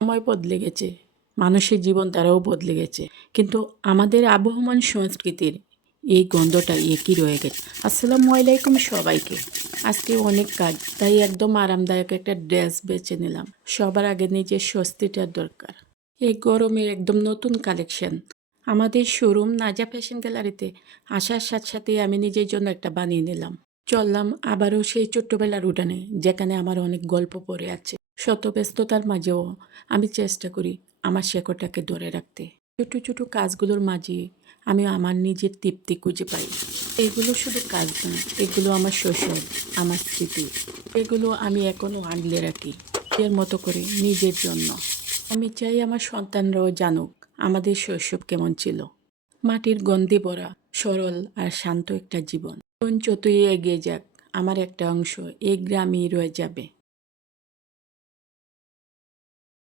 সময় বদলে গেছে, মানুষের জীবন তারাও বদলে গেছে, কিন্তু আমাদের আবহমান সংস্কৃতির এই গন্ধটা একই রয়ে গেছে। আসসালামু আলাইকুম সবাইকে। আজকে অনেক কাজ, তাই একদম আরামদায়ক একটা ড্রেস বেছে নিলাম। সবার আগে নিজের স্বস্তিটার দরকার। এই গরমের একদম নতুন কালেকশন আমাদের শোরুম নাজা ফ্যাশন গ্যালারিতে আসার সাথে সাথেই আমি নিজের জন্য একটা বানিয়ে নিলাম। চললাম আবারও সেই ছোট্টবেলার উঠানে, যেখানে আমার অনেক গল্প পড়ে আছে। শত ব্যস্ততার মাঝেও আমি চেষ্টা করি আমার শেকড়টাকে ধরে রাখতে। ছোট ছোট কাজগুলোর মাঝে আমি আমার নিজের তৃপ্তি খুঁজে পাই। এগুলো শুধু কাজ নয়, এগুলো আমার শৈশব, আমার স্মৃতি। এগুলো আমি এখনও আগলে রাখি এর মতো করে নিজের জন্য। আমি চাই আমার সন্তানরাও জানুক আমাদের শৈশব কেমন ছিল। মাটির গন্ধে ভরা, সরল আর শান্ত একটা জীবন। যতই এগিয়ে যাক, আমার একটা অংশ এই গ্রামেই রয়ে যাবে।